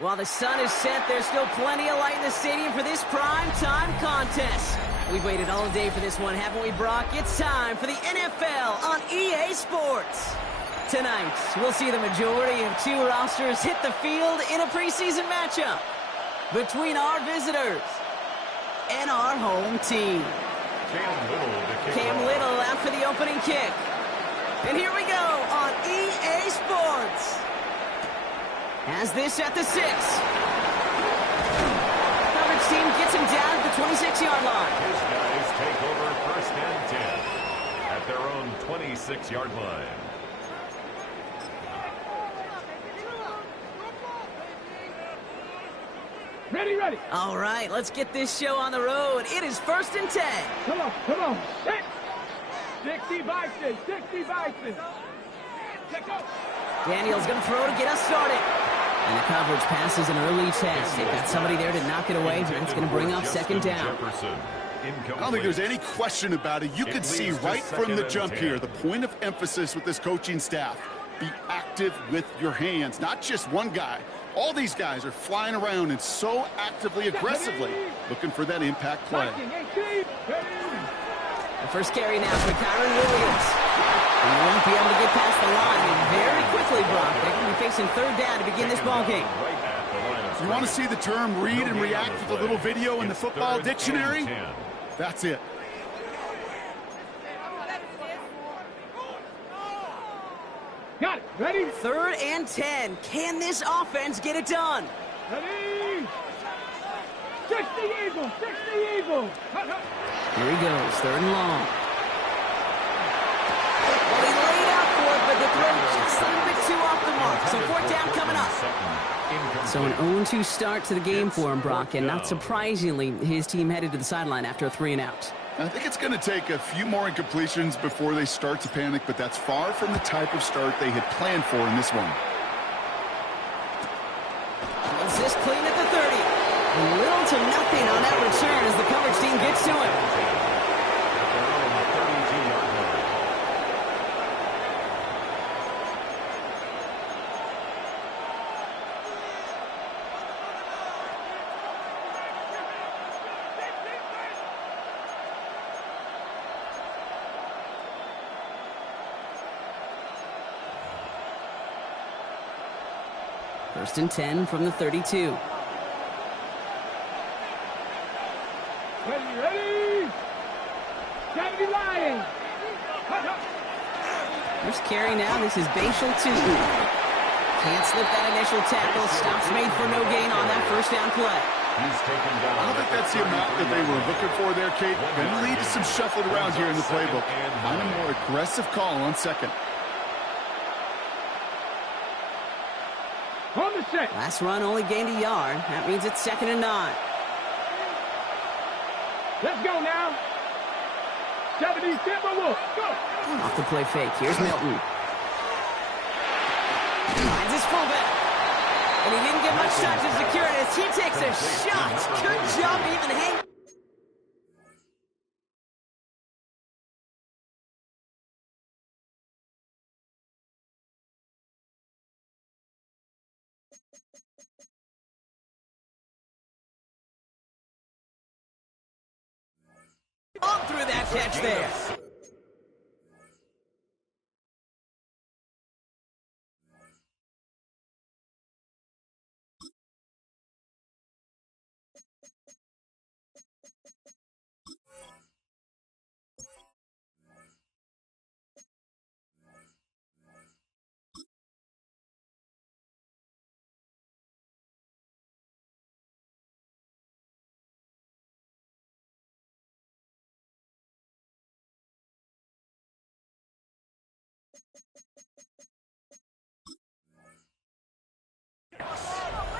While the sun is set, there's still plenty of light in the stadium for this prime-time contest. We've waited all day for this one, haven't we, Brock? It's time for the NFL on EA Sports. Tonight, we'll see the majority of two rosters hit the field in a preseason matchup between our visitors and our home team. Cam Little out for the opening kick. And here we go on EA Sports. Has this at the 6. Coverage team gets him down at the 26-yard line. His guys take over 1st and 10 at their own 26-yard line. Ready. All right, let's get this show on the road. It is 1st and 10. Come on. 60 Bison. Check up. Daniel's going to throw to get us started. And the coverage passes an early test. They've got somebody there to knock it away. That's going to bring up 2nd down. I don't think there's any question about it. You can see right from the jump here, the point of emphasis with this coaching staff. Be active with your hands, not just one guy. All these guys are flying around and so actively, aggressively looking for that impact play. The first carry now for Kyron Williams. He won't be able to get past the line, and very quickly, Brock, they're going to be facing 3rd down to begin this ballgame. You want to see the term read and react with a little video in the football dictionary? That's it. Got it. Ready? 3rd and 10. Can this offense get it done? Ready? 60 Eagles. Here he goes, 3rd and long. Well, he laid out for it, but the throw just a little bit too off the mark. So 4th down coming up. So an 0-2 start to the game for him, Brock, and not surprisingly, his team headed to the sideline after a 3-and-out. I think it's going to take a few more incompletions before they start to panic, but that's far from the type of start they had planned for in this one. Is this clean at the 30? Little to nothing on that return as the coverage team gets to him. First and 10 from the 32. Ready? 70 Lions. First carry now. This is Bashal Tootin. Can't slip that initial tackle. Stops made for no gain on that 1st down play. He's taken down. I don't think that's the amount that they were looking for there, Kate. Going to lead to some shuffled around here in the playbook. Find a more aggressive call on 2nd. On the set. Last run only gained a yard. That means it's 2nd and 9. Let's go now. 70 Timberwolves. Go. Off the play fake. Here's Milton. Finds his fullback. And he didn't get much time to secure it as he takes a shot. Good job even hanging. On through that catch there.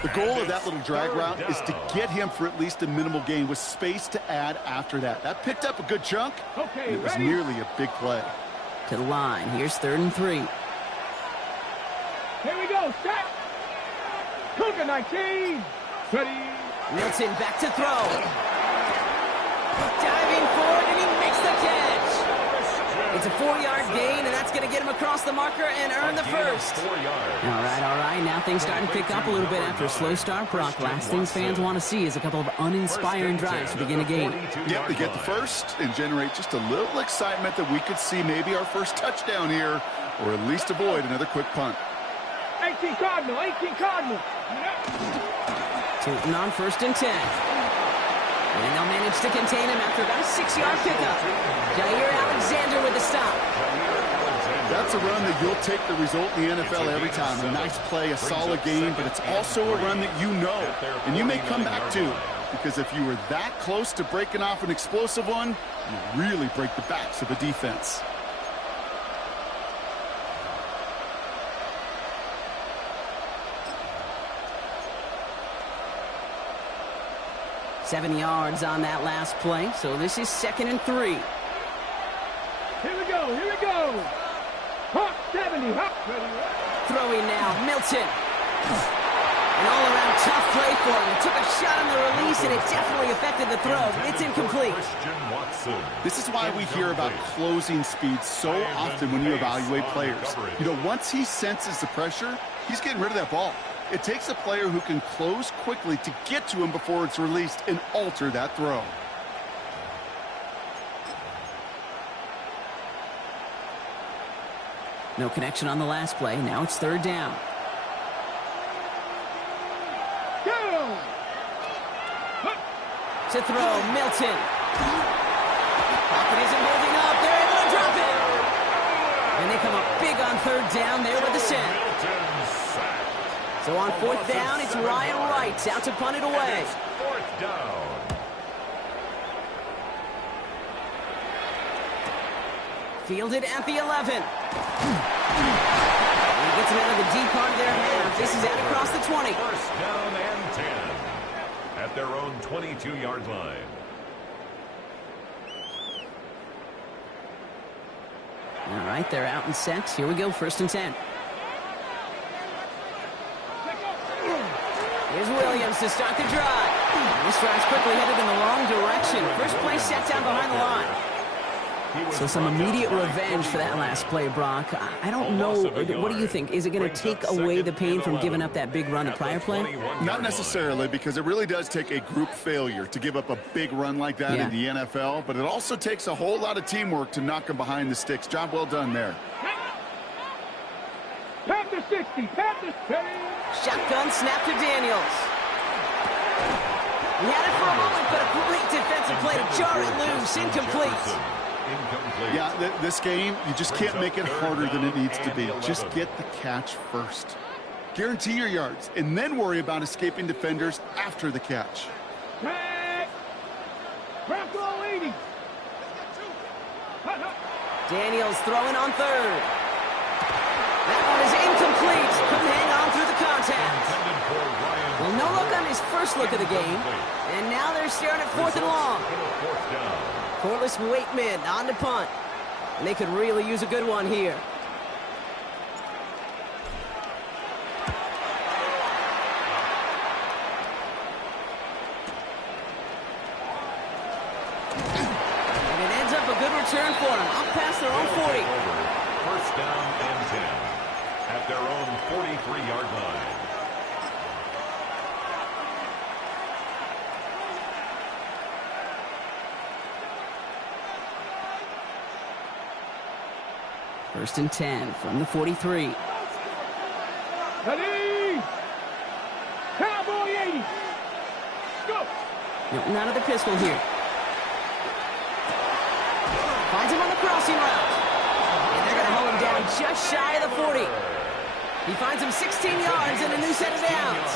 The goal of that little drag route is to get him for at least a minimal gain with space to add after that. That picked up a good chunk, and it was nearly a big play. To the line. Here's 3rd and 3. Here we go. Set. Cougar 19. Ready. Milton back to throw. Diving forward, and he makes the catch. It's a 4-yard gain, and that's going to get him across the marker and earn the first. All right. Now things starting to pick up a little bit after a slow start, Brock. Last things fans want to see is a couple of uninspiring drives to begin a game. Yep, they get the first and generate just a little excitement that we could see maybe our first touchdown here, or at least avoid another quick punt. 18 Cardinal, 18 Cardinal. Tilton on 1st and 10. And they'll manage to contain him after about a 6-yard pickup. Jair Alexander with the stop. That's a run that you'll take the result in the NFL every time. A nice play, a solid game, but it's also a run that you know, and you may come back to. Because if you were that close to breaking off an explosive one, you really break the backs of a defense. Seven yards on that last play, so this is 2nd and 3. Here we go, here we go. Hawk 70, Hawk. Throwing now, Milton. An all-around tough play for him. He took a shot on the release, and it definitely affected the throw. It's incomplete. This is why we hear about closing speed so often when you evaluate players. You know, once he senses the pressure, he's getting rid of that ball. It takes a player who can close quickly to get to him before it's released and alter that throw. No connection on the last play. Now it's 3rd down. To throw, Milton. Pocket isn't holding up. They're able to drop it. And they come up big on 3rd down there with the sack. So on 4th down, it's Ryan Wright out to punt it away. 4th down. Fielded at the 11. He gets it out of the deep part of their half. This is out across the 20. 1st down and 10 at their own 22-yard line. All right, they're out and set. Here we go, 1st and 10. Here's Williams to start the drive. This drive's quickly headed in the wrong direction. First play set down behind the line. So some immediate revenge for that last play, Brock. I don't know. What do you think? Is it going to take away the pain from giving up that big run the prior play? Not necessarily, because it really does take a group failure to give up a big run like that in the NFL. But it also takes a whole lot of teamwork to knock him behind the sticks. Job well done there. Panther 60, Panther 60. Shotgun snap to Daniels. He had it for a moment, but a great defensive play to jar it loose. Incomplete. Yeah, this game, you just can't make it harder than it needs to be. Just get the catch first. Guarantee your yards, and then worry about escaping defenders after the catch. Daniels throwing on 3rd. That one is incomplete. Couldn't hang on through the contact. Well, no look on his first look of the game. And now they're staring at 4th and long. Corliss Waitman on the punt. And they could really use a good one here. return for them. Up past their own 40. First down and 10 at their own 43-yard line. First and 10 from the 43. Ready? Cowboy 80. Go. Milton out of the pistol here. Finds him on the crossing route. And they're going to hold him down just shy of the 40. He finds him 16 yards and a new set of downs.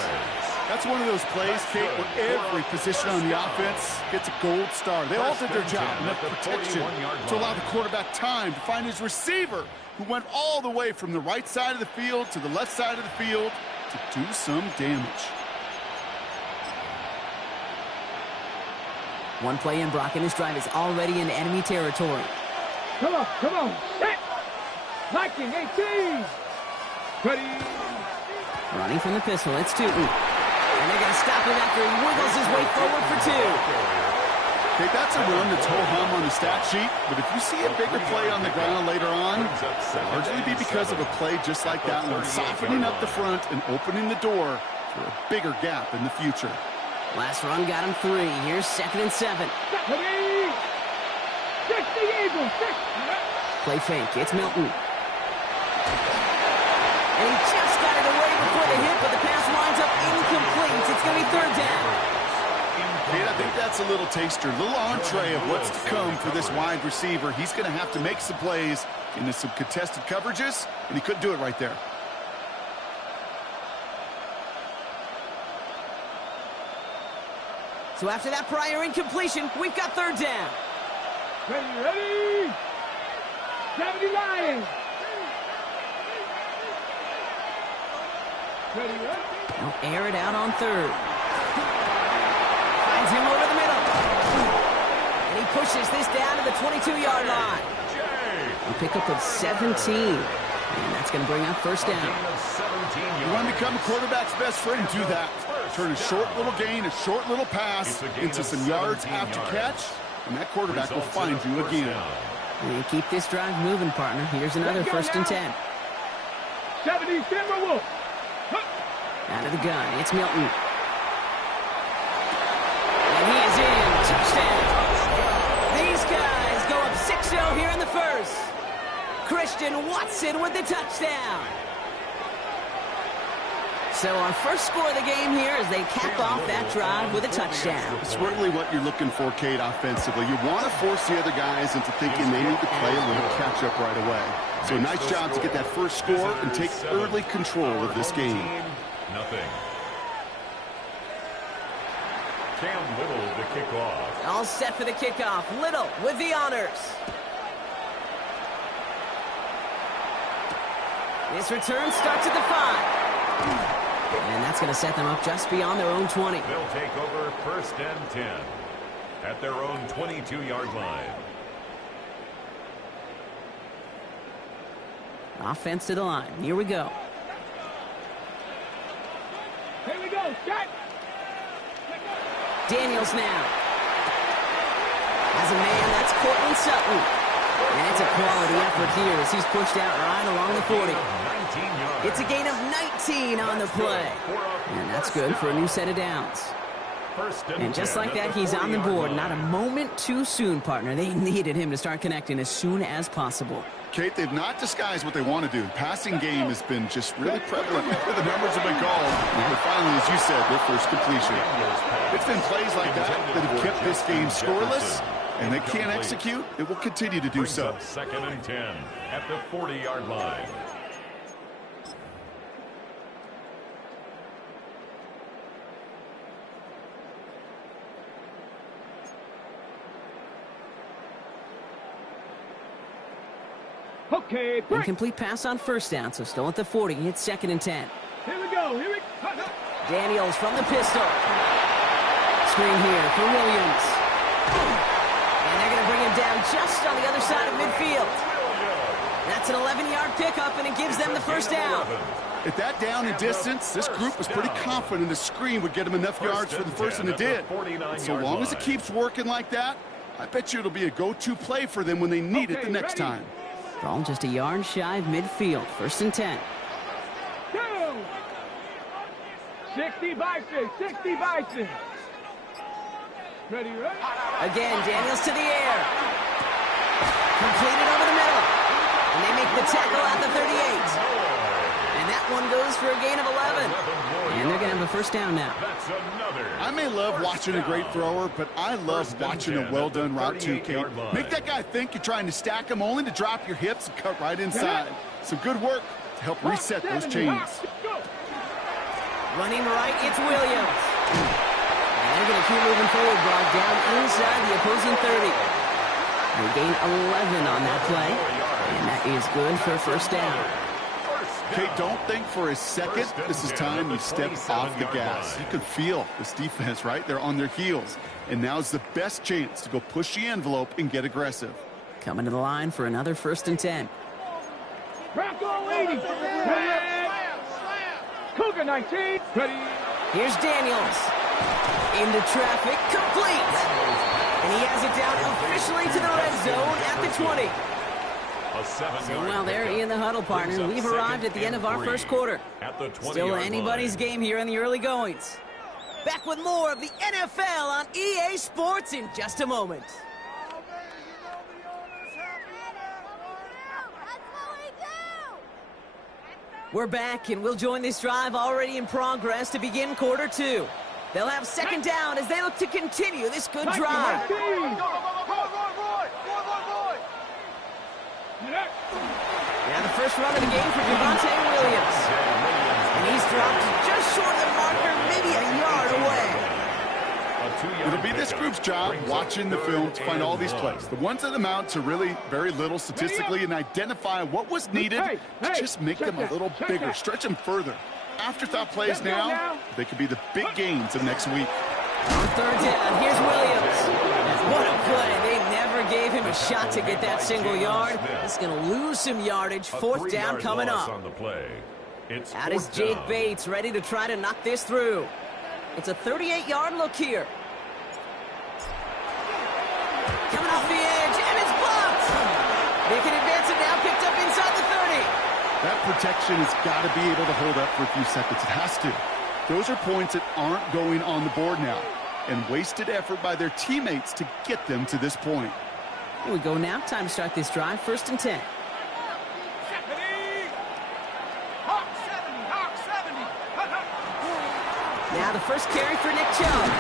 That's one of those plays, Kate, where every position on the offense gets a gold star. They all did their job. Enough protection to allow the quarterback time to find his receiver, who went all the way from the right side of the field to the left side of the field to do some damage. One play in, Brock, and this drive is already in enemy territory. Come on. Set. Liking 18. Ready. Running from the pistol, it's Tootin. And they're going to stop him after he wiggles his way forward for 2. Okay, that's a run that's ho-hum on the stat sheet, but if you see a bigger play on the ground later on, it'll largely be because of a play just like that one, softening up the front and opening the door for a bigger gap in the future. Last run got him 3. Here's 2nd and 7. Ready. 60 Eagles. Play fake, it's Milton. And he just got it away before the hit, but the pass winds up incomplete. It's going to be 3rd down. Kate, I think that's a little taster, a little entree of what's to come for this wide receiver. He's going to have to make some plays into some contested coverages, and he couldn't do it right there. So after that prior incompletion, we've got 3rd down. Ready. 70 Lions. Ready. They'll air it out on 3rd. Finds him over the middle. And he pushes this down to the 22-yard line. A pickup of 17. And that's going to bring up 1st down. You want to become a quarterback's best friend, do that. Turn a short little gain, a short little pass into some yards after catch, and that quarterback will find you again. And keep this drive moving, partner. Here's another 1st and 10. 70 Timberwolves. Out of the gun, it's Milton. And he is in. Touchdown. These guys go up 6-0 here in the 1st. Christian Watson with the touchdown. So our first score of the game here as they cap off that drive with a touchdown. It's really what you're looking for, Kate, offensively. You want to force the other guys into thinking they need to play a little catch-up right away. So nice job to get that first score and take early control of this game. Nothing. Cam Little to kick off. All set for the kickoff. Little with the honors. This return starts at the 5. And that's going to set them up just beyond their own 20. They'll take over 1st and 10 at their own 22-yard line. Offense to the line. Here we go. Here we go. Shot. Daniels now. As a man, that's Cortland Sutton. And it's a quality effort here as he's pushed out right along the 40. It's a gain of 19 on the play. And that's good for a new set of downs. And just like that, he's on the board. Not a moment too soon, partner. They needed him to start connecting as soon as possible. Kate, they've not disguised what they want to do. Passing game has been just really prevalent. The numbers have been called. But finally, as you said, their first completion. It's been plays like that that have kept this game scoreless, and they can't execute. It will continue to do so. 2nd and 10 at the 40-yard line. Okay, break. Incomplete pass on 1st down, so still at the 40. It's 2nd and 10. Here we go. Daniels from the pistol. Screen here for Williams. And they're going to bring him down just on the other side of midfield. That's an 11-yard pickup, and it gives them the 1st down. At that down and distance, this group was pretty confident the screen would get them enough yards for the 1st, and it did. So long as it keeps working like that, I bet you it'll be a go-to play for them when they need it the next time. Ball just a yard shy of midfield. 1st and 10. 60 by 6, 60 by 6. Ready? Again, Daniels to the air. Completed over the middle. And they make the tackle at the 38. And that one goes for a gain of 11. And they're going to have a 1st down now. I may love watching a great thrower, but I love watching a well-done route too, Kate. Make that guy think you're trying to stack him only to drop your hips and cut right inside. Some good work to help reset those chains. Running right, it's Williams. And they're going to keep moving forward, brought down inside the opposing 30. They gain 11 on that play, and that is good for a 1st down. Kate, don't think for a second this is time you step off the gas. You can feel this defense, right? They're on their heels. And now's the best chance to go push the envelope and get aggressive. Coming to the line for another 1st and 10. Bronco leading. Cougar 19. Ready. Here's Daniels. Into traffic, complete. And he has it down officially to the red zone at the 20. So well, there in the huddle, partner. We've arrived at the end of our 1st quarter. Still anybody's game here in the early goings. Back with more of the NFL on EA Sports in just a moment. We're back, and we'll join this drive already in progress to begin quarter 2. They'll have 2nd down as they look to continue this good drive. Now the first run of the game for Javonte Williams. And he's dropped just short of the marker, maybe a yard away. It'll be this group's job watching the film to find all these plays. The ones that amount to really very little statistically and identify what was needed to just make them a little bigger, stretch them further. Afterthought plays now, they could be the big gains of next week. On 3rd down, here's Williams. What a play. They never gave him a shot to get that single yard. He's going to lose some yardage. 4th down coming up. Out is Jake Bates, ready to try to knock this through. It's a 38-yard look here. Coming off the edge, and it's blocked. They can advance it now, picked up inside the 30. That protection has got to be able to hold up for a few seconds. It has to. Those are points that aren't going on the board now, and wasted effort by their teammates to get them to this point. Here we go now. Time to start this drive. 1st and 10. Now the first carry for Nick Chubb.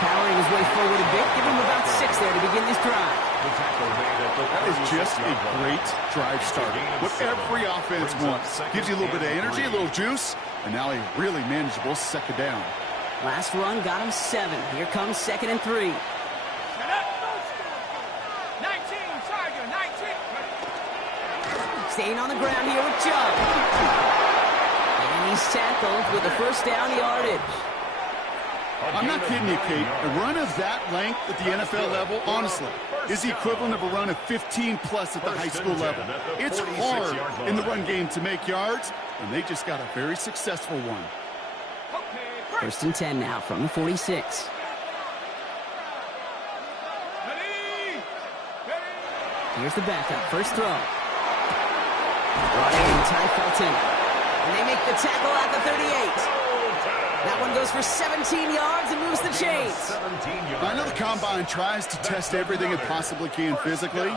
Powering his way forward a bit. Give him about 6 there to begin this drive. That is just a great drive starter. What every offense wants. Gives you a little bit of energy, a little juice, and now a really manageable 2nd down. Last run got him 7. Here comes 2nd and 3. Staying on the ground here with Chubb. And he's tackled with the 1st down yardage. I'm not kidding you, Kate. A run of that length at the NFL level, honestly, is the equivalent of a run of 15-plus at the high school level. It's hard in the run game to make yards, and they just got a very successful one. 1st and 10 now from the 46. Here's the backup. First throw. Running Ty Felton. And they make the tackle at the 38. That one goes for 17 yards and moves the chains. I know the Combine tries to test everything it possibly can physically,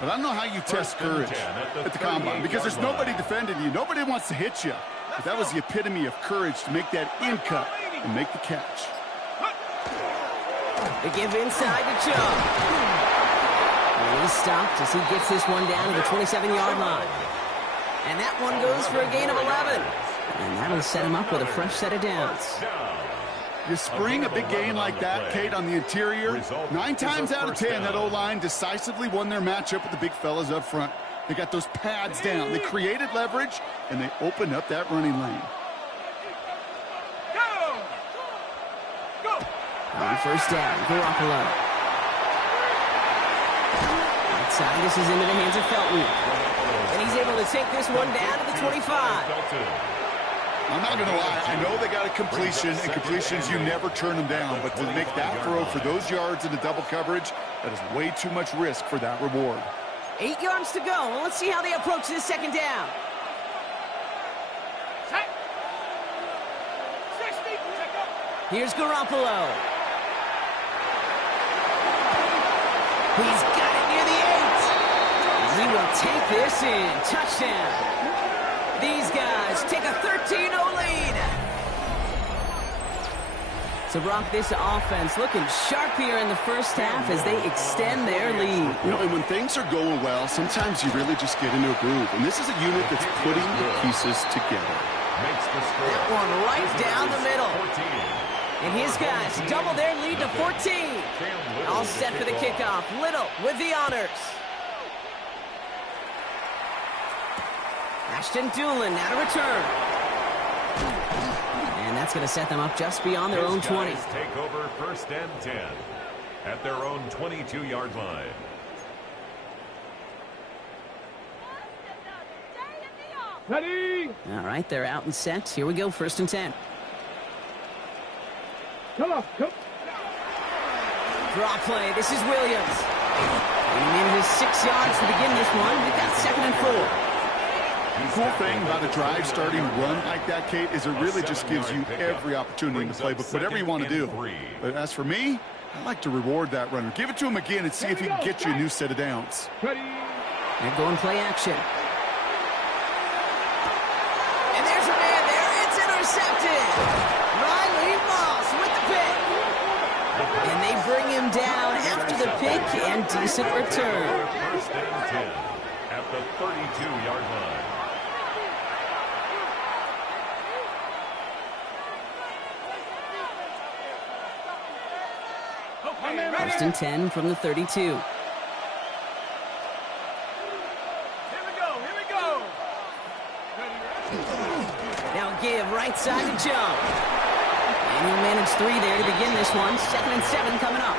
but I don't know how you test courage at the Combine because there's nobody defending you. Nobody wants to hit you. But that was the epitome of courage to make that in cut and make the catch. They give inside to Chubb. And he's stopped as he gets this one down to the 27-yard line. And that one goes for a gain of 11. And that'll set him up with a fresh set of downs. You spring a big gain like that, Kate, on the interior, 9 times out of 10, that O-line decisively won their matchup with the big fellas up front. They got those pads down. They created leverage, and they opened up that running lane. On 1st down, Garoppolo. Outside, this is into the hands of Felton. And he's able to take this one down to the 25. I'm not going to lie. I know they got a completion, and completions, you never turn them down. But to make that throw for those yards into double coverage, that is way too much risk for that reward. 8 yards to go. Well, let's see how they approach this second down. Here's Garoppolo. He's got it near the 8. And he will take this in. Touchdown. These guys take a 13-0 lead. So, Brock, this offense looking sharp here in the first half as they extend their lead. You know, and when things are going well, sometimes you really just get into a groove. And this is a unit that's putting the pieces together. That one right down the middle. And his guys double their lead to 14. All set for the kickoff. Little with the honors. Ashton Doolin now to return. And that's going to set them up just beyond their own 20. Take over first and 10 at their own 22-yard line. Ready? All right, they're out and set. Here we go, first and 10. Come on, come. Draw play. This is Williams. And he needed his 6 yards to begin this one. They've got 2nd and 4. The cool thing about a drive starting run like that, Kate, is it really just gives you every opportunity in the playbook, whatever you want to do. But as for me, I like to reward that runner. Give it to him again and see if he can get you a new set of downs. Ready? And go and play action. And there's a man there. It's intercepted. Riley Moss with the pick. And they bring him down after the pick and decent return. First and 10 at the 32-yard line. First and 10 from the 32. Here we go. Now give right side to jump. And he'll manage 3 there to begin this one. 2nd and 7 coming up.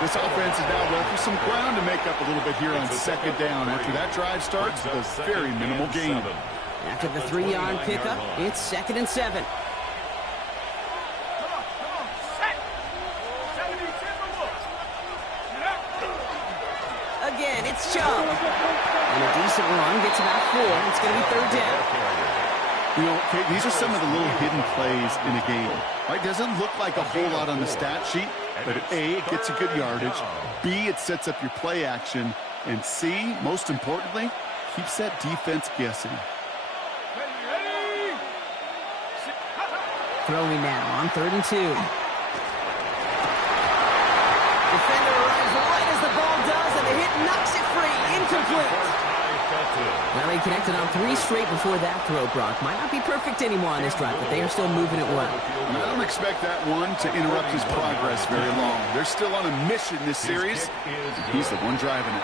This offense is now left with some ground to make up a little bit here on 2nd down after that drive starts with a very minimal gain. After the 3-yard pickup, it's 2nd and 7. Again, it's Chubb. And a decent run gets about 4. It's going to be 3rd down. You know, Kate, these are some of the little hidden plays in a game. Right? Doesn't look like a whole lot on the stat sheet, but A, it gets a good yardage. B, it sets up your play action. And C, most importantly, keeps that defense guessing. Throwing now on 3rd and 2. Defender arrives right as the ball does, and the hit knocks it free. Incomplete. Well, they connected on 3 straight before that throw, Brock. Might not be perfect anymore on this drive, but they are still moving it well. And I don't expect that one to interrupt his progress very long. They're still on a mission this series. He's the one driving it.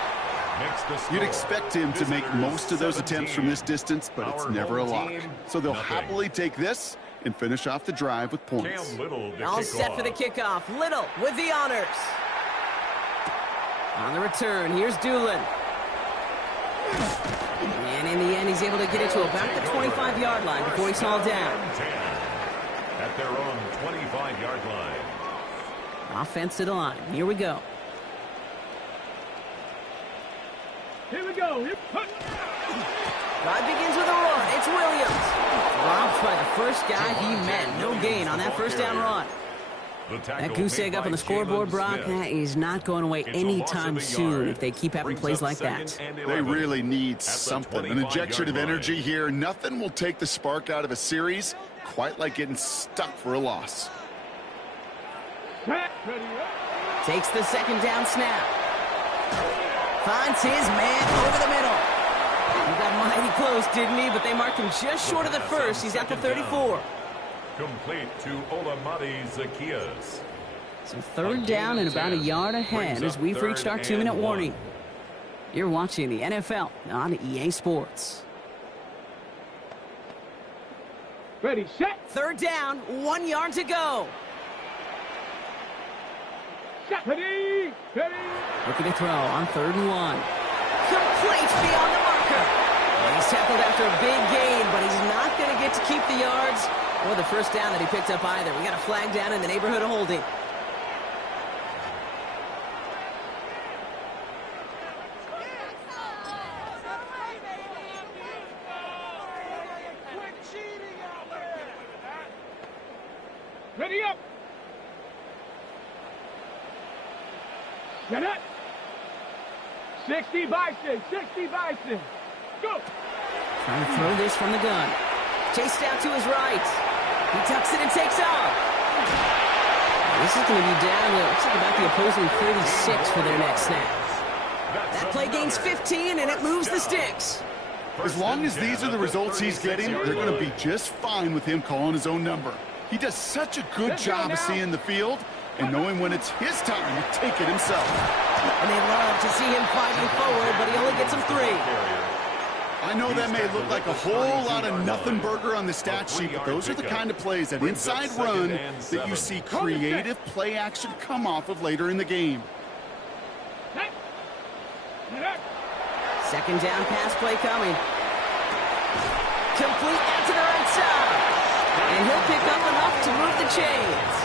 You'd expect him to make most of those attempts from this distance, but it's never a lock. So they'll happily take this and finish off the drive with points. All set for the kickoff. Little with the honors. On the return, here's Doolin. And in the end, he's able to get it to about the 25-yard line before he's hauled down. At their own 25-yard line. Offense to the line. Here we go. Here we go. Drive begins with a run. It's Williams. Dropped by the first guy he met. No gain on that first down run. That goose egg up on the scoreboard, Brock, that is not going away anytime soon if they keep having plays like that. They really need something. An injection of energy here. Nothing will take the spark out of a series quite like getting stuck for a loss. Takes the 2nd down snap. Finds his man over the middle. He got mighty close, didn't he? But they marked him just short of the first. He's at the 34. Complete to Olamide Zacchaeus. So 3rd down and about a yard ahead as we've reached our 2-minute warning. You're watching the NFL on EA Sports. Ready, set. 3rd down, 1 yard to go. Set. Ready. Looking to throw on 3rd and 1. Complete beyond the marker. And he's tackled after a big gain, but he's not going to get to keep the yards or the first down that he picked up either. We got a flag down in the neighborhood of holding. Ready up. Get it. 60 Bison, 60 Bison. Go. Trying to throw this from the gun. Chased out to his right. He tucks it and takes off. This is going to be down to, looks like about the opposing 36 for their next snap. That play gains 15, and it moves the sticks. As long as these are the results he's getting, they're going to be just fine with him calling his own number. He does such a good job of seeing the field and knowing when it's his time to take it himself. And they love to see him fighting forward, but he only gets him 3. I know that may look like a whole lot of nothing burger on the stat sheet, but those are the kind of plays, that inside run, that you see creative play action come off of later in the game. Second down pass play coming. Complete out to the right side. And he'll pick up enough to move the chains.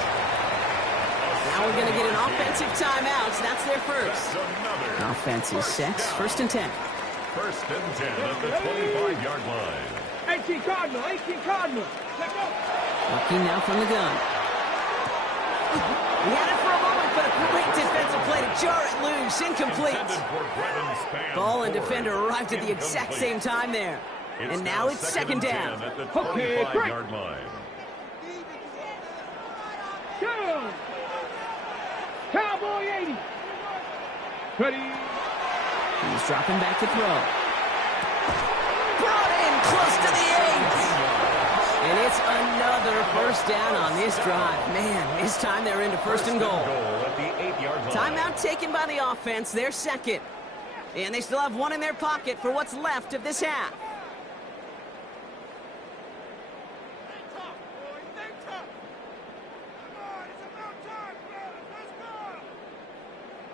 Now we're going to get an offensive timeout. So that's their first. Offense is set. First and 10. First and 10 at the 25-yard line. 18 Cardinal, 18 Cardinal. Let's go. Looking now from the gun. He had it for a moment, but a great defensive play to jar it loose. Incomplete. Ball and defender arrived at the exact same time there. And now it's second down. At the 25-yard line. Go. Cowboy 80. Ready. He's dropping back to throw. Brought in close to the 8. And it's another first down on this drive. Man, this time they're into first and goal. At the 8-yard line. Timeout taken by the offense. They're second. And they still have one in their pocket for what's left of this half.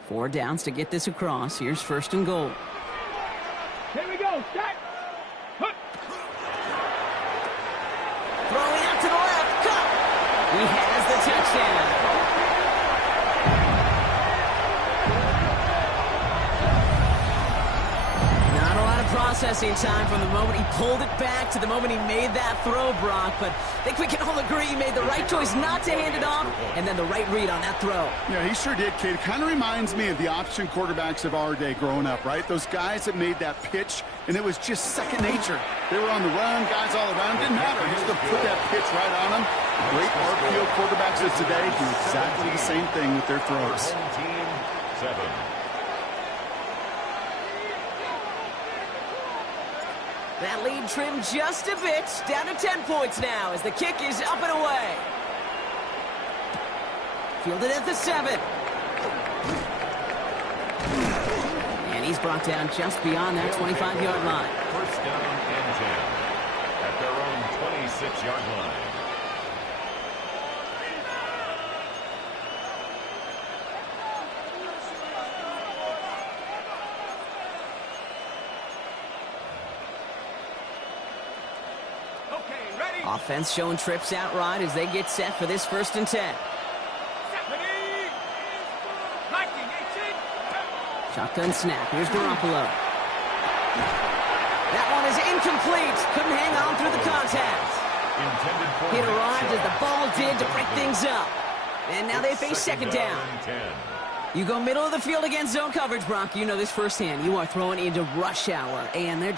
Four downs to get this across. Here's first and goal. Here we go. Set. Throwing out to the left. Cut. He has the touchdown. Not a lot of processing time from the moment he pulled it back to the moment he made that throw, Brock. But I think we can all agree he made the right choice not to hand it off, and then the right read on that throw. Yeah, he sure did, kid. It kind of reminds me of the option quarterbacks of our day growing up, right? Those guys that made that pitch, and it was just second nature. They were on the run, guys all around. Didn't matter. He just going to put that pitch right on them. Great RPO quarterbacks of today do exactly the same thing with their throws. Team 7. That lead trimmed just a bit, down to 10 points now as the kick is up and away. Fielded at the 7. And he's brought down just beyond that 25-yard line. First down and 10 at their own 26-yard line. Offense showing trips out right as they get set for this first and 10. Shotgun snap. Here's Garoppolo. That one is incomplete. Couldn't hang on through the contact. It arrived as the ball did to break things up. And now they face second down. You go middle of the field against zone coverage, Brock. You know this firsthand. You are throwing into rush hour, and there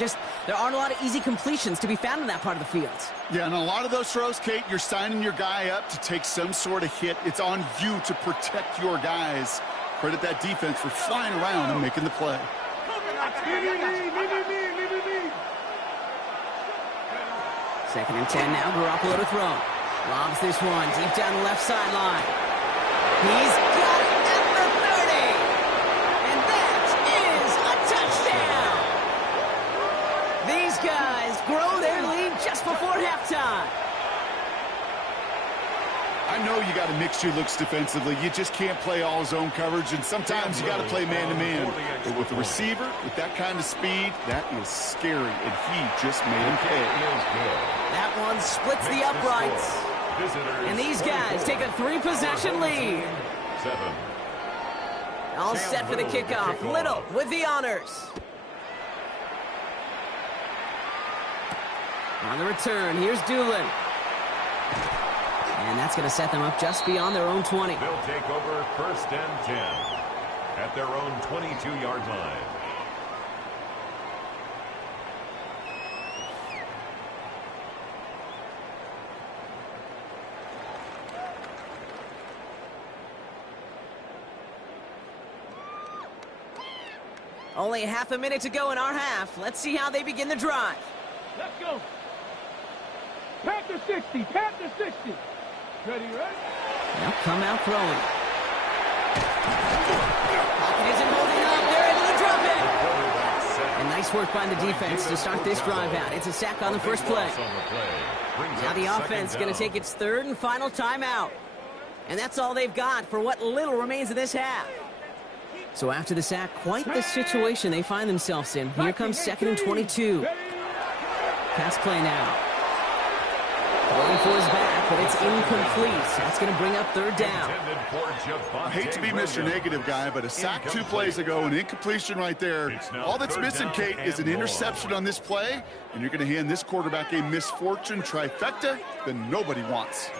aren't a lot of easy completions to be found in that part of the field. Yeah, and a lot of those throws, Kate, you're signing your guy up to take some sort of hit. It's on you to protect your guys. Credit that defense for flying around and making the play. Second and 10 now. Garoppolo to throw. Lobs this one deep down the left sideline. He's got it at the 30. And that is a touchdown. These guys grow their lead just before halftime. I know you got to mix your looks defensively. You just can't play all zone coverage, and sometimes you got to play man-to-man. But with a receiver, with that kind of speed, that is scary, and he just made him pay. That one splits the uprights. And these guys take a 3-possession lead. 7. All set for the kickoff. Little with the honors. On the return, here's Doolin. And that's going to set them up just beyond their own 20. They'll take over 1st and 10 at their own 22-yard line. Only half a minute to go in our half. Let's see how they begin the drive. Let's go. Panther 60. Panther 60. Ready, right? They'll come out throwing. Pocket isn't holding up. They're able to drop it. And nice work by the defense to start this drive out. It's a sack on the first play. Now the offense is going to take its 3rd and final timeout. And that's all they've got for what little remains of this half. So after the sack, quite the situation they find themselves in. Here comes 2nd and 22. Pass play now. Going for his back, but it's incomplete. That's going to bring up 3rd down. I hate to be Mr. Negative guy, but a sack 2 plays ago, an incompletion right there. All that's missing, Kate, is an interception on this play, and you're going to hand this quarterback a misfortune trifecta that nobody wants.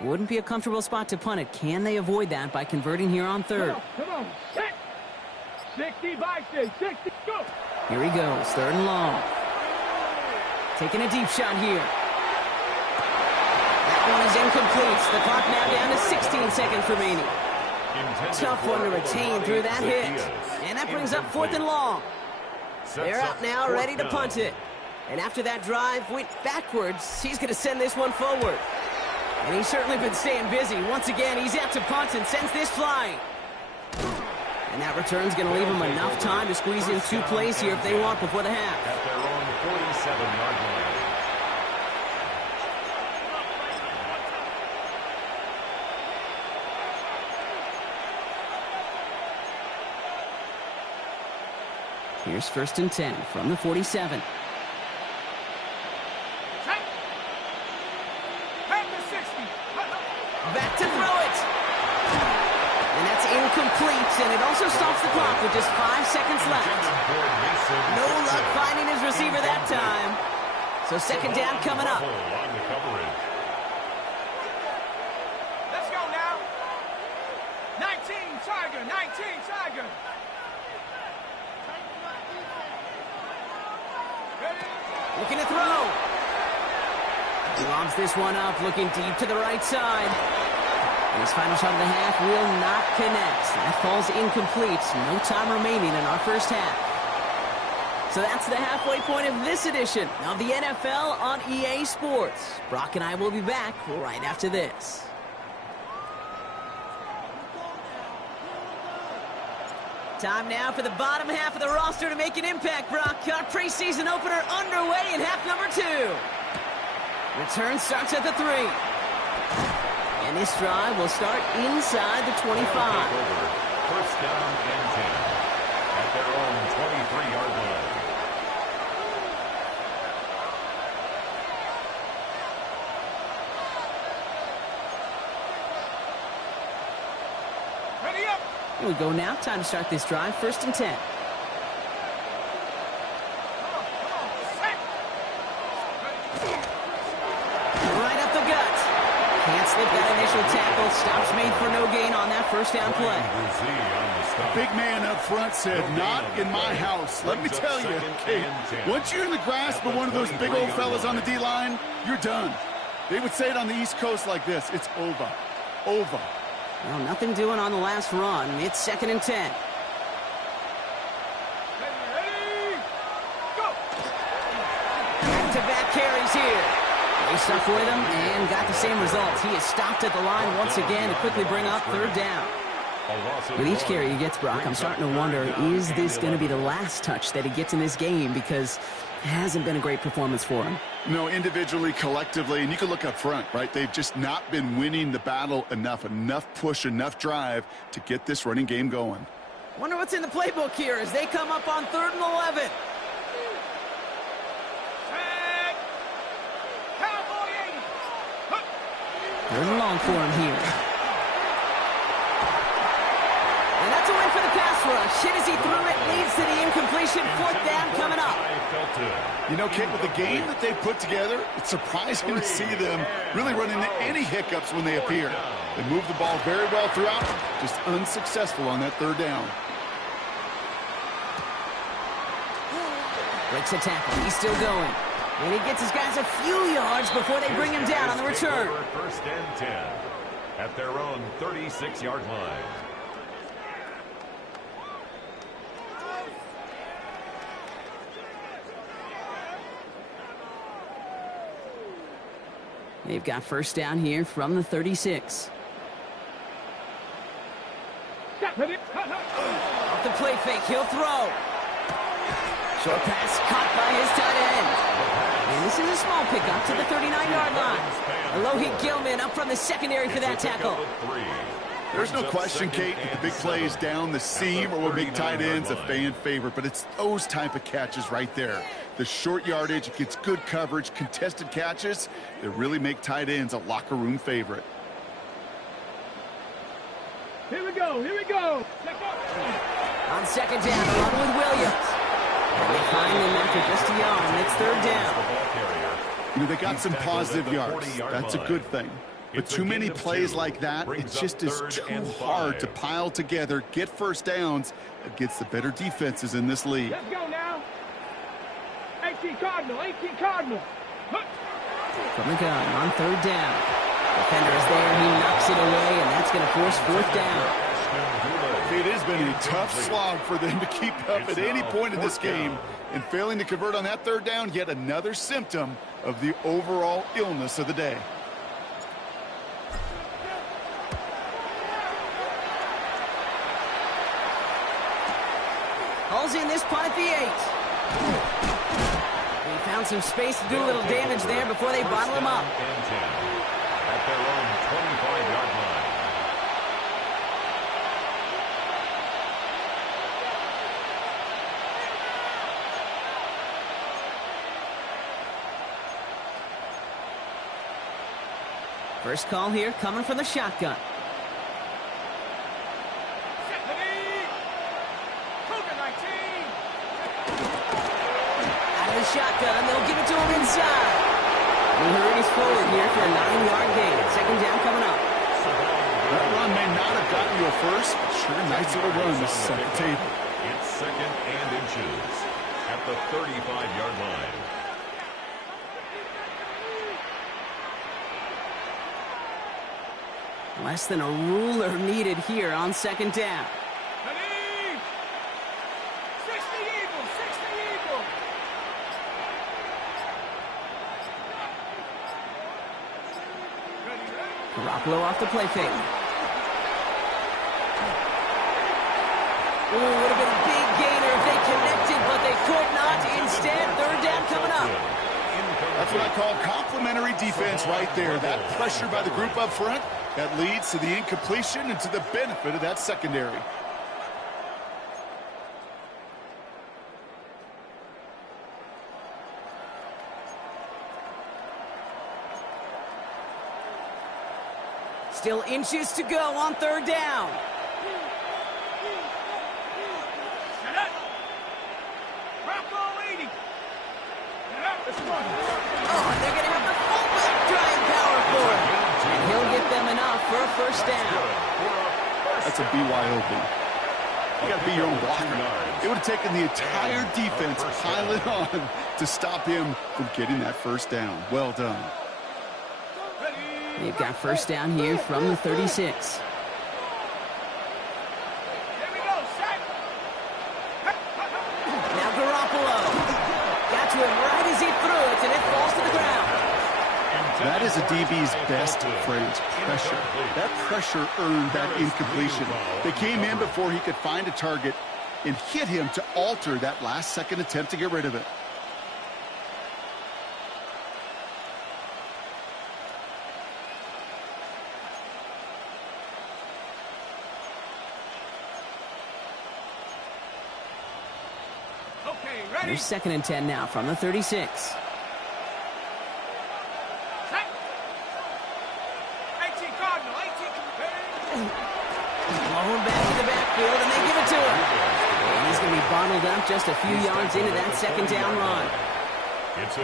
Wouldn't be a comfortable spot to punt it. Can they avoid that by converting here on 3rd? Come on. 60 by 60. Go. Here he goes. 3rd and long. Taking a deep shot here. That one is incomplete. The clock now down to 16 seconds remaining. Tough one to retain through that hit. And that brings up 4th and long. They're up now, ready to punt it. And after that drive went backwards, he's going to send this one forward. And he's certainly been staying busy. Once again, he's out to punt and sends this flying. And that return's going to leave him enough time to squeeze in 2 plays here if they want before the half. At their own 47-yard line. Here's 1st and 10 from the 47. Back to throw it. And that's incomplete, and it also stops the clock with just 5 seconds left. No luck finding his receiver that time. So 2nd down coming up. Let's go now. 19 Tiger, 19 Tiger. Looking to throw. He lobs this one up, looking deep to the right side. And his final shot of the half will not connect. That falls incomplete. No time remaining in our first half. So that's the halfway point of this edition of the NFL on EA Sports. Brock and I will be back right after this. Time now for the bottom half of the roster to make an impact, Brock. Our preseason opener underway in half number 2. Return starts at the 3. And this drive will start inside the 25. 1st down and 10 at their own 23-yard line. Ready up. Here we go now. Time to start this drive. 1st and 10. Slip that initial tackle. Stops made for no gain on that 1st down play. Big man up front said, not in my house. Let me tell you, okay, once you're in the grasp of one of those big old fellas on the D-line, you're done. They would say it on the East Coast like this. It's over. Over. Well, nothing doing on the last run. It's 2nd and 10. Ready, go! Back-to-back carries here. They stuck with him and got the same result. He is stopped at the line once again to quickly bring up 3rd down. With each carry he gets, Brock, I'm starting to wonder, is this going to be the last touch that he gets in this game? Because it hasn't been a great performance for him. No, individually, collectively, and you can look up front, right? They've just not been winning the battle enough push, enough drive to get this running game going. Wonder what's in the playbook here as they come up on 3rd and 11. Third and long for him here. And that's a win for the pass rush. Hit as he threw it, leads to the incompletion. 4th down coming up. You know, Kate, with the game that they've put together, it's surprising to see them really run into any hiccups when they appear. They move the ball very well throughout, just unsuccessful on that 3rd down. Breaks a tackle. He's still going. And he gets his guys a few yards before they bring him down on the return. 1st and 10 at their own 36-yard line. They've got 1st down here from the 36. Off the play fake, he'll throw. Short pass caught by his tight end. And this is a small pickup to the 39-yard line. Alohi Gilman up from the secondary for that tackle. There's no question, Kate, that the big plays down the seam or with big tight ends a fan favorite, but it's those type of catches right there. The short yardage, it gets good coverage, contested catches that really make tight ends a locker room favorite. Here we go, here we go. On 2nd down, along with Williams. And they find him after just a yard, and it's 3rd down. You know, they got some positive yards. That's a good thing. But too many plays like that, it just is too hard to pile together, get 1st downs against the better defenses in this league. Let's go now. 18 Cardinal, 18 Cardinal. From the gun on 3rd down. Defender is there, he knocks it away, and that's going to force 4th down. It has been a tough slog for them to keep up at any point in this game, and failing to convert on that 3rd down, yet another symptom of the overall illness of the day. Hauls in this punt at the 8. He found some space to do a little damage there before they bottle him up. At their own 25-yard line. First call here coming from the shotgun. Out of the shotgun, they'll give it to him inside. And hurries forward here for a 9-yard gain. 2nd down coming up. That run may not have gotten you a first, but sure nice little run to set the table. It's 2nd and inches at the 35-yard line. Less than a ruler needed here on 2nd down. 60 Eagles, 60 Eagles. Garoppolo off the play fake. Ooh, would have been a big gainer if they connected, but they could not. Instead, 3rd down coming up. That's what I call complimentary defense right there. That pressure by the group up front, that leads to the incompletion and to the benefit of that secondary. Still inches to go on 3rd down. Oh, and they're going to have the fullback drive power for him. And he'll get them enough for a 1st down. That's a BYOB. You got to be your own blocker. It would have taken the entire defense piling on to stop him from getting that 1st down. Well done. They've got 1st down here from the 36. Now Garoppolo. Got to him right as he threw it, and it falls to the ground. That is a DB's best phrase, pressure. That pressure earned that incompletion. They came in before he could find a target and hit him to alter that last-second attempt to get rid of it. Okay, ready? Here's 2nd and 10 now from the 36. Blown back to the backfield, and they give it to him. And he's going to be bottled up just a few yards into that 2nd down run.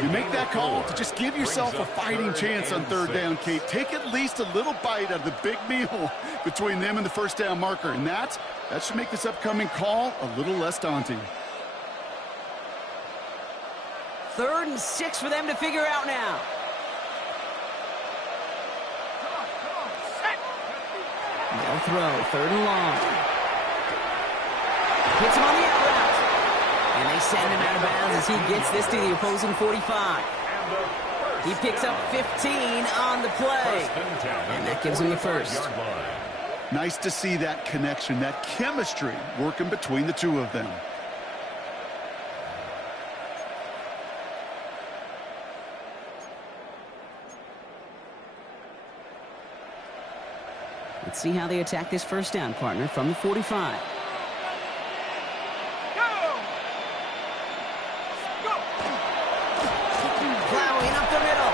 You make that call to just give yourself a fighting chance on 3rd down, Kate. Take at least a little bite out of the big meal between them and the 1st down marker. And that should make this upcoming call a little less daunting. 3rd and 6 for them to figure out now. They'll throw, 3rd and long. Hits him on the out route. And they send him out of bounds as he gets this to the opposing 45. He picks up 15 on the play. And that gives him the 1st. Nice to see that connection, that chemistry working between the two of them. Let's see how they attack this 1st down, partner, from the 45. Plowing up the middle.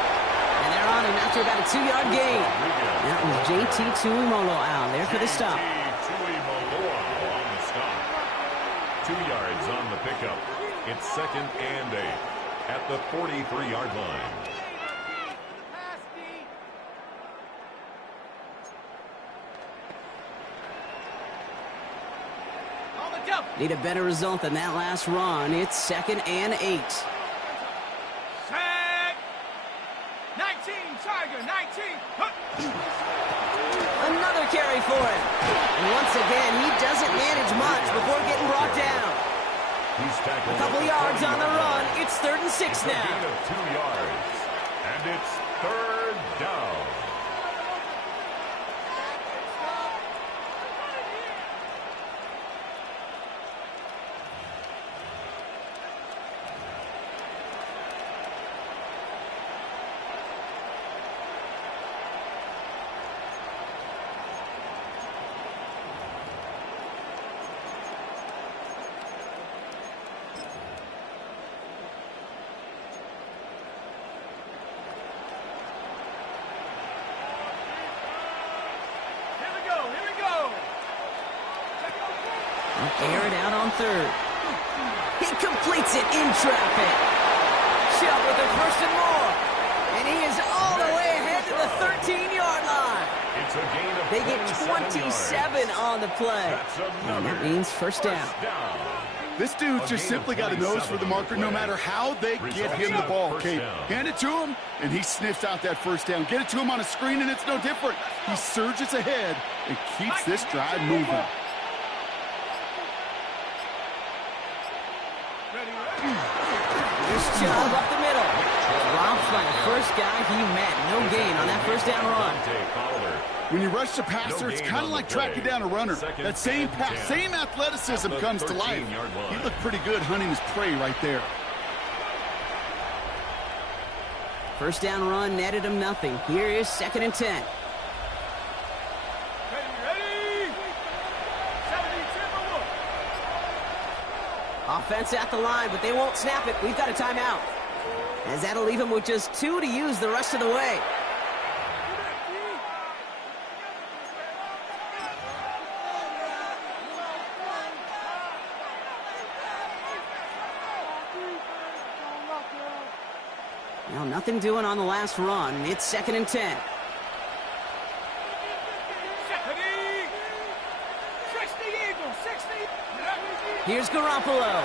And they're on him after about a 2-yard gain. That was JT Tuimoloau there for the stop. Tuimoloau on the stop. 2 yards on the pickup. It's 2nd and 8 at the 43-yard line. Need a better result than that last run. It's 2nd and 8. Set. 19, Tiger, 19. Another carry for him. And once again, he doesn't manage much before getting brought down. A couple yards on the run. It's 3rd and 6 now. Gain of 2 yards. And it's 3rd down. Air it out on 3rd. He completes it in traffic. Chubb with a 1st and more. And he is all the way ahead to the 13-yard line. It's a gain of They get 27 on the play. And that means 1st down. This dude's just simply got a nose for the marker no matter how they get him the ball, Kate. Hand it to him, and he sniffs out that 1st down. Get it to him on a screen, and it's no different. He surges ahead and keeps this drive moving. Here's Chubb up the middle. Drops by the first guy he met. No gain on that 1st down run. When you rush the passer, it's kind of like tracking down a runner. That same pass, same athleticism comes to life. He looked pretty good hunting his prey right there. 1st down run netted him nothing. Here is 2nd and 10. Offense at the line, but they won't snap it. We've got a timeout. As that'll leave him with just 2 to use the rest of the way. Now nothing doing on the last run. It's 2nd and 10. Here's Garoppolo.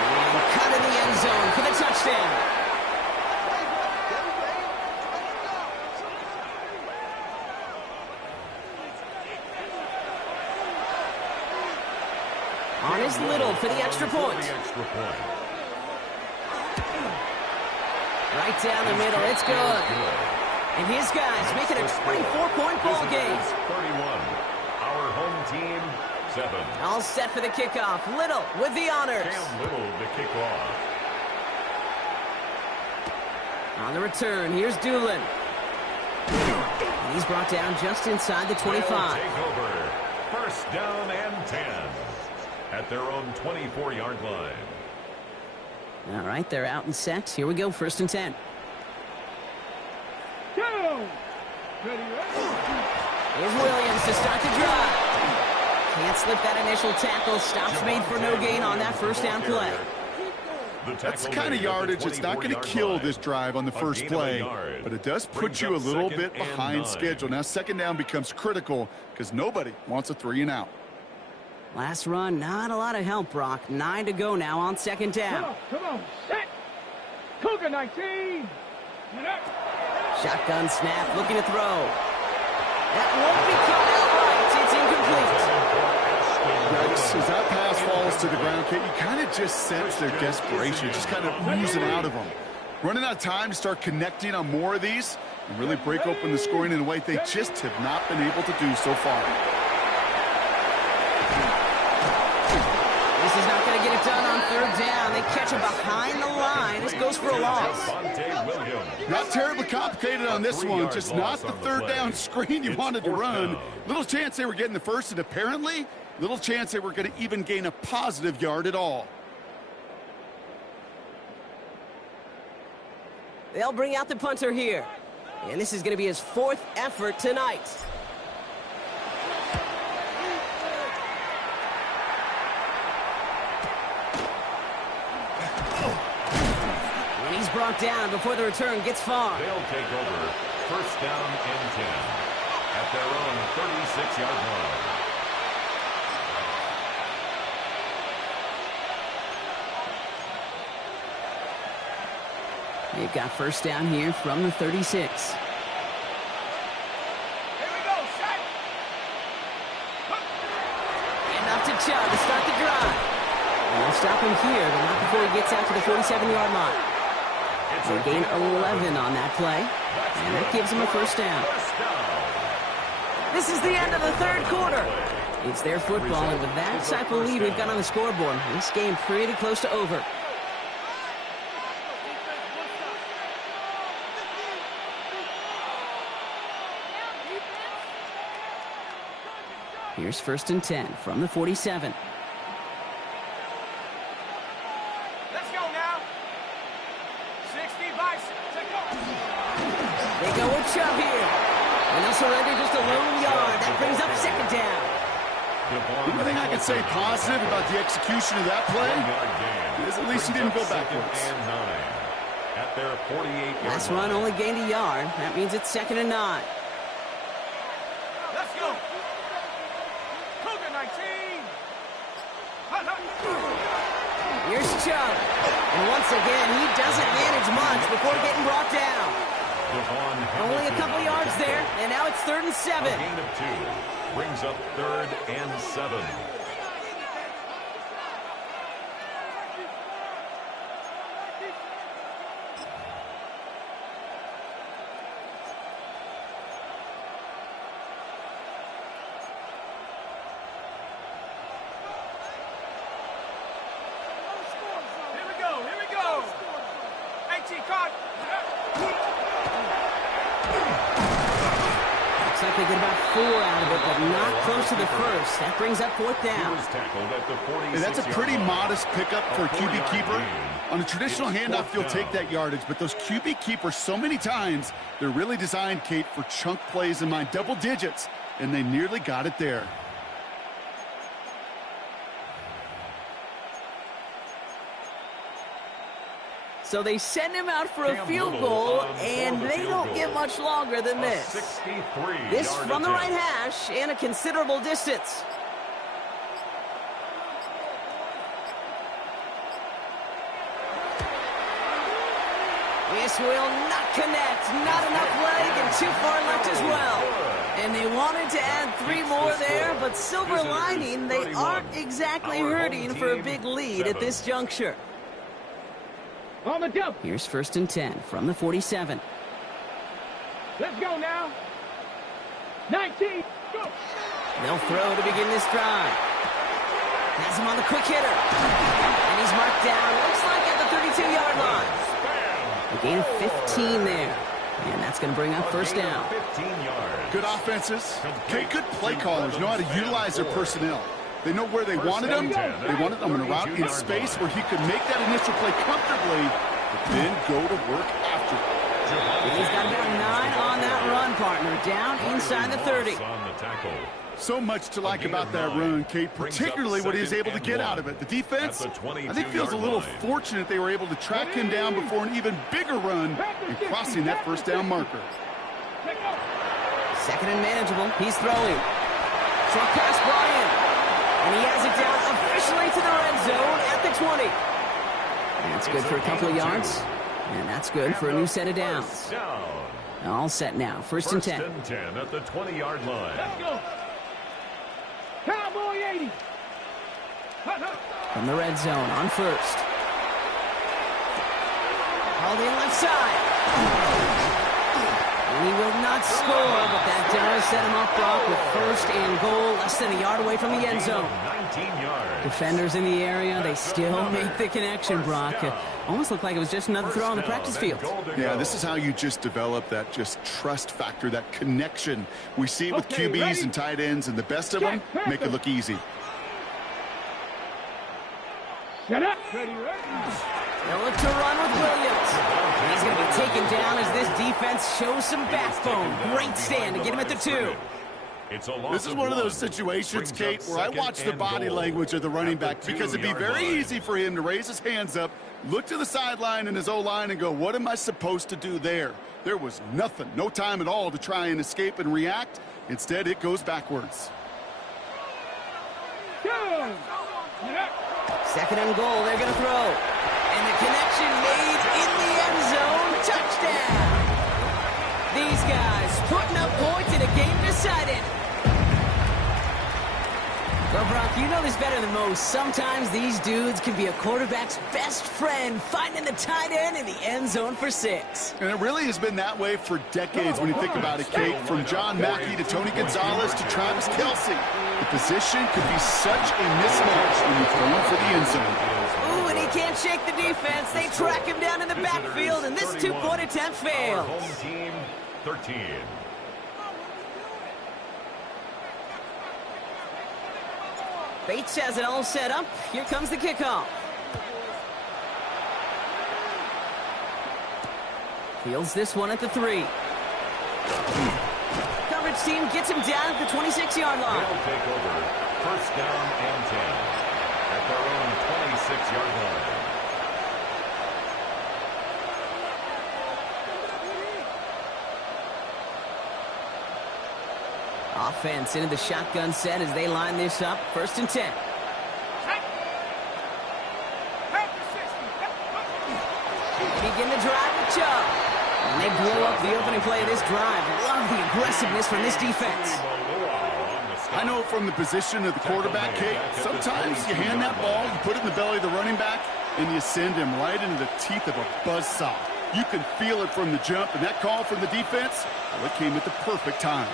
And cut in the end zone for the touchdown. On his Little for the extra point. Right down the middle. It's good. And his guys make it a 24-point ball game. 31. Our home team, 7. All set for the kickoff. Little with the honors. Cam Little to kick off. On the return, here's Doolin. And he's brought down just inside the 25. They'll take over. First down and 10 at their own 24-yard line. All right, they're out and set. Here we go, first and 10. Go! Here's Williams to start the drive. Can't slip that initial tackle. Stops made for no gain on that first down play. That's the kind of yardage that's not going to kill this drive on the first play, but it does put you a little bit behind schedule. Now second down becomes critical because nobody wants a 3-and-out. Last run, not a lot of help, Brock. 9 to go now on second down. Come on, set! Cougar 19! Get up! Shotgun snap, looking to throw. That won't be caught outright. It's incomplete. As that pass falls to the ground, Kate, you kind of just sense their desperation, just kind of oozing out of them. Running out of time to start connecting on more of these and really break open the scoring in a way they just have not been able to do so far. This is not going to get it done on third down. They catch it behind the line. This goes for a loss. Not terribly complicated on this one, just not the third down screen you wanted to run. Little chance they were getting the first, and apparently little chance they were going to even gain a positive yard at all. They'll bring out the punter here. And this is going to be his 4th effort tonight. And he's brought down before the return gets far. They'll take over first down and 10 at their own 36-yard line. They've got first down here from the 36. Here we go, set! Enough to Chubb to start the drive. And they'll stop him here, but not before he gets out to the 47-yard line. They gain 11 on that play, and that gives him a first down. This is the end of the third quarter. It's their football, and with that type of lead we've got on the scoreboard, this game pretty close to over. Here's first and 10 from the 47. Let's go now! 60 Bison, take off! They go with Chubb here. And they'll surrender just a lone yard. That brings up second down. The only thing I can say positive about the execution of that play is at least he didn't go backwards. At their 48-yard Last run only gained a yard. That means it's second and 9. Let's go! Cougar 19! Here's Chubb. And once again, he doesn't manage much before getting brought down. Only a couple yards there, and now it's 3rd and 7. A gain of 2 brings up 3rd and 7. Here we go! AT caught! Looks like they get about 4 out of it, but not close to the first. That brings up 4th down. Hey, that's a pretty modest pickup for a QB keeper. On a traditional handoff, you'll take that yardage, but those QB keepers, so many times, they're really designed, Kate, for chunk plays in mind, double digits, and they nearly got it there. So they send him out for a field goal, and they don't get much longer than this. This from the right hash and a considerable distance. This will not connect. Not enough leg and too far left as well. And they wanted to add 3 more there, but silver lining, they aren't exactly hurting for a big lead at this juncture. On the jump. Here's 1st and 10 from the 47. Let's go now. 19. Go. They'll throw to begin this drive. Has him on the quick hitter. And he's marked down, looks like at the 32-yard line. A gain of 15 there. And that's going to bring up 1st down. 15 yards. Good offenses. Okay, good play callers know how to utilize their personnel. They know where they wanted him. They wanted him in a route in space where he could make that initial play comfortably, but then go to work after it. He's got about 9 on that run, partner. Down inside the 30. On the tackle. So much to like about that run, Kate, particularly what he was able to get out of it. The defense, I think, feels a little fortunate they were able to track him down before an even bigger run and crossing that 1st down marker. 2nd and manageable. He's throwing. Short pass brought in. And he has it down officially to the red zone at the 20. That's good for a couple of yards. And that's good for a new set of downs. All set now. 1st and 10. 1st and 10 at the 20-yard line. Let's go. Cowboy 80. From the red zone on 1st. Hauled in left side. And he will not score, but that does set him up, Brock, with 1st and goal, less than a yard away from the end zone. 19 yards. Defenders in the area, they still make the connection, Brock. It almost looked like it was just another throw on the practice field. Yeah, this is how you just develop that just trust factor, that connection. We see it with QBs and tight ends, and the best of them make it look easy. Shut up. They'll look to run with Williams. He's going to be taken down as this defense shows some backbone. Great stand to get him at the 2. This is one of those situations, Kate, where I watch the body language of the running back because it'd be very easy for him to raise his hands up, look to the sideline in his O-line and go, what am I supposed to do there? There was nothing, no time at all to try and escape and react. Instead, it goes backwards. 2nd and goal, they're going to throw. And the connection made in the end zone. Touchdown! These guys putting up points in a game decided. Well, Brock, you know this better than most. Sometimes these dudes can be a quarterback's best friend, finding the tight end in the end zone for 6. And it really has been that way for decades when you think about it, Kate. From John Mackey to Tony Gonzalez to Travis Kelce. The position could be such a mismatch when you're throwing for the end zone. Ooh, and he can't shake the defense. They track him down in the backfield, and this 2-point attempt fails. Home team, 13. Bates has it all set up. Here comes the kickoff. Fields this one at the 3. Coverage team gets him down at the 26-yard line. They'll take over 1st down and 10 at their own 26-yard line. Offense into the shotgun set as they line this up. 1st and 10. Begin the drive with Chubb. And they blow up the opening play of this drive. Love the aggressiveness from this defense. I know from the position of the quarterback, Kate, sometimes you hand that ball, you put it in the belly of the running back, and you send him right into the teeth of a buzzsaw. You can feel it from the jump, and that call from the defense, well, it came at the perfect time.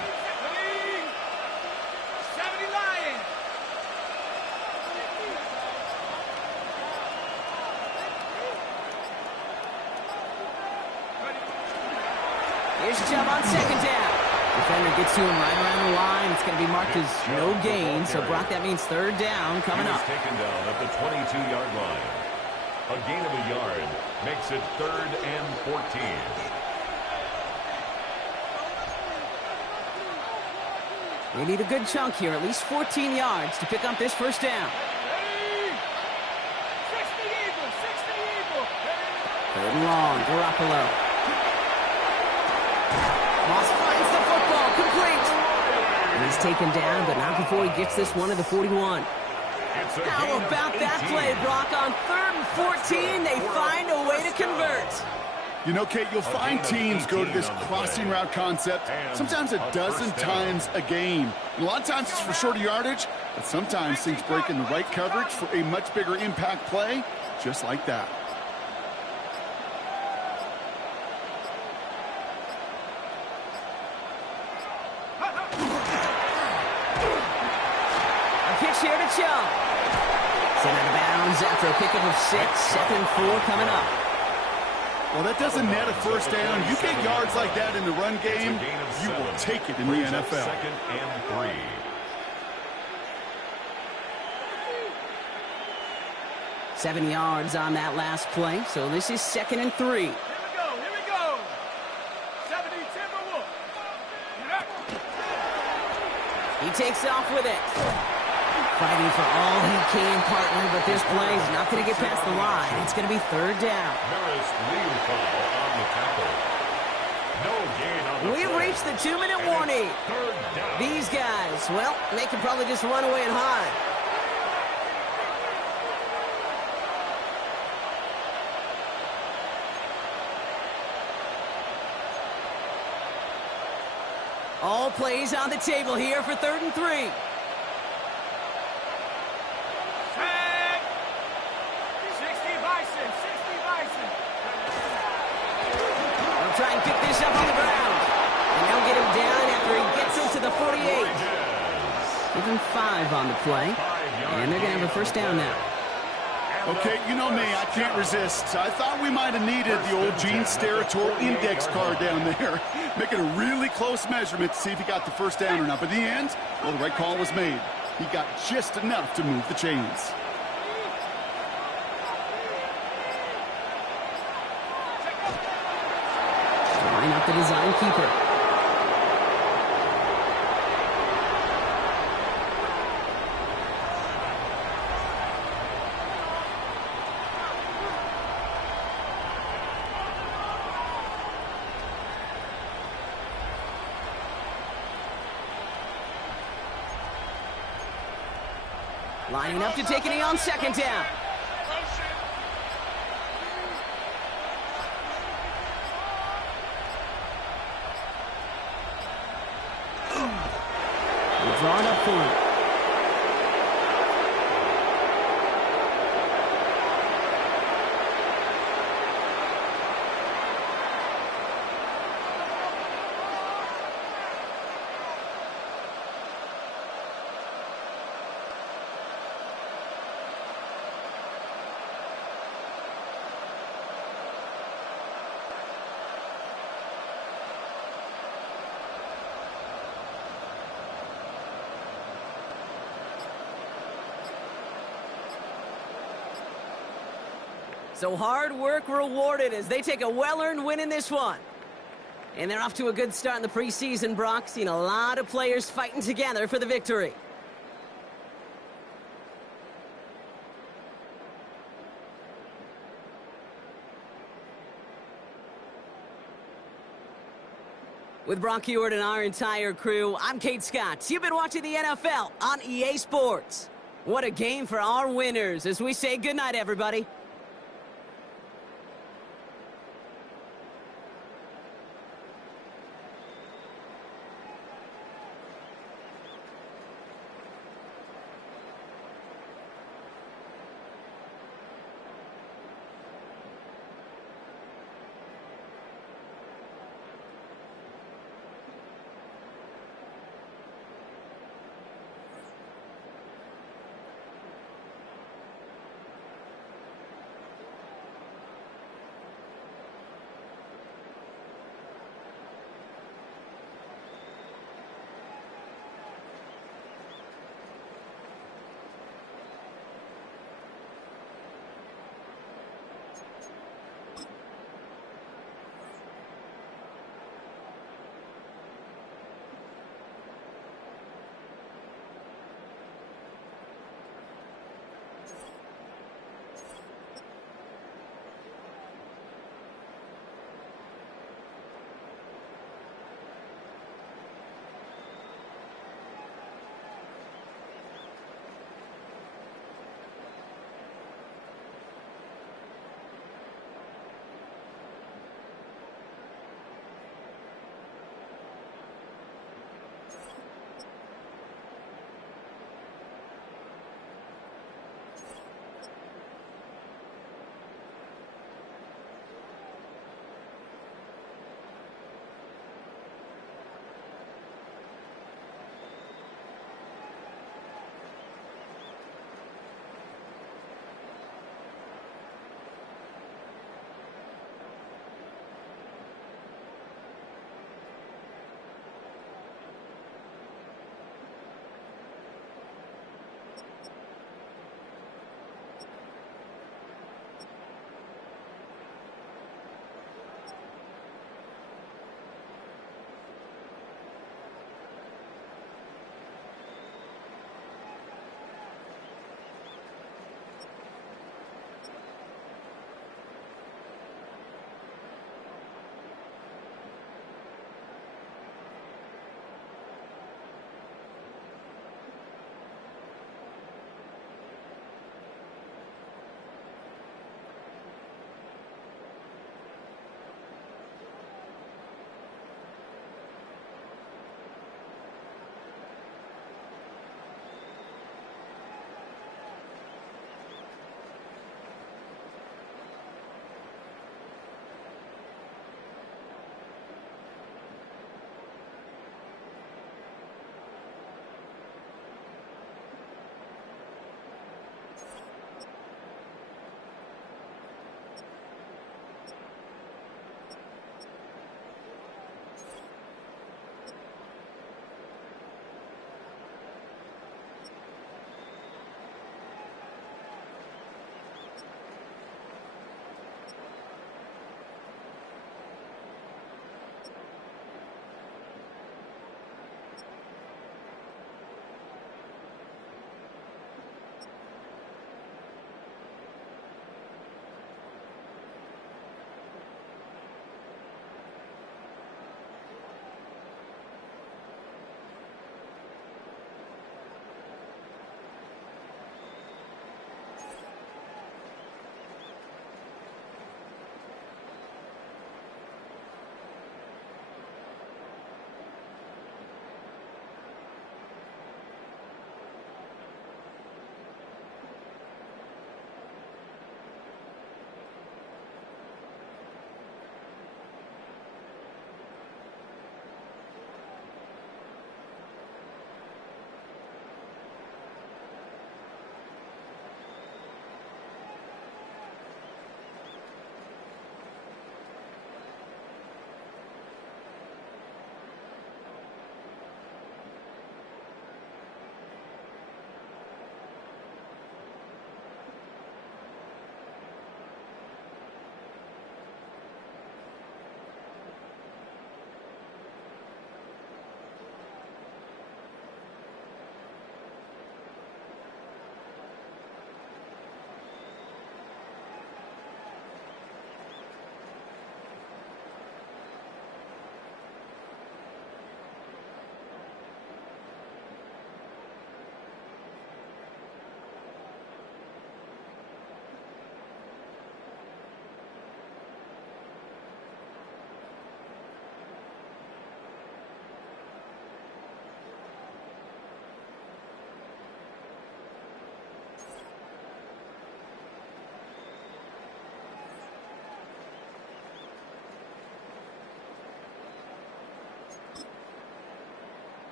Here's Chubb on 2nd down. Defender gets to him right around the line. It's going to be marked as no gain. So, Brock, that means 3rd down coming up. Taken down at the 22-yard line. A gain of a yard makes it 3rd and 14. They need a good chunk here, at least 14 yards to pick up this 1st down. 3rd and long, Garoppolo. Moss finds the football, complete. And he's taken down, but not before he gets this one to the 41. How about that play, Brock? On 3rd and 14, they find a way to convert. You know, Kate, you'll find teams go to this crossing route concept sometimes a dozen times a game. And a lot of times it's for shorter yardage, but sometimes things break in the right coverage for a much bigger impact play, just like that. here to chunk. Sent out of bounds after a pickup of 6. 2nd and 4 coming up. Well, that doesn't net a first down. You get yards like that in the run game, you will take it in the NFL. 2nd and 3. Seven yards on that last play, so this is 2nd and 3. Here we go. 70 Timberwolves. He takes off with it. Fighting for all he can, partner, but this play is not going to get past the line. It's going to be 3rd down. Harris lead foul on the tackle. No gain on the We've play. reached the 2-minute warning. 3rd down. These guys, well, they can probably just run away and hide. All plays on the table here for 3rd and 3. They'll try and pick this up on the ground. And they'll get him down after he gets into the 48. Give him 5 on the play. And they're going to have a first down now. Okay, you know me, I can't resist. I thought we might have needed the old Gene Steratore index card down there. Making a really close measurement to see if he got the first down or not. But in the end, well, the right call was made. He got just enough to move the chains. Line up the design keeper. Lining up to take a knee on 2nd down. Drawn up for him. So hard work rewarded as they take a well-earned win in this one. And they're off to a good start in the preseason, Brock. Seen a lot of players fighting together for the victory. With Brock Hewitt and our entire crew, I'm Kate Scott. You've been watching the NFL on EA Sports. What a game for our winners as we say goodnight, everybody.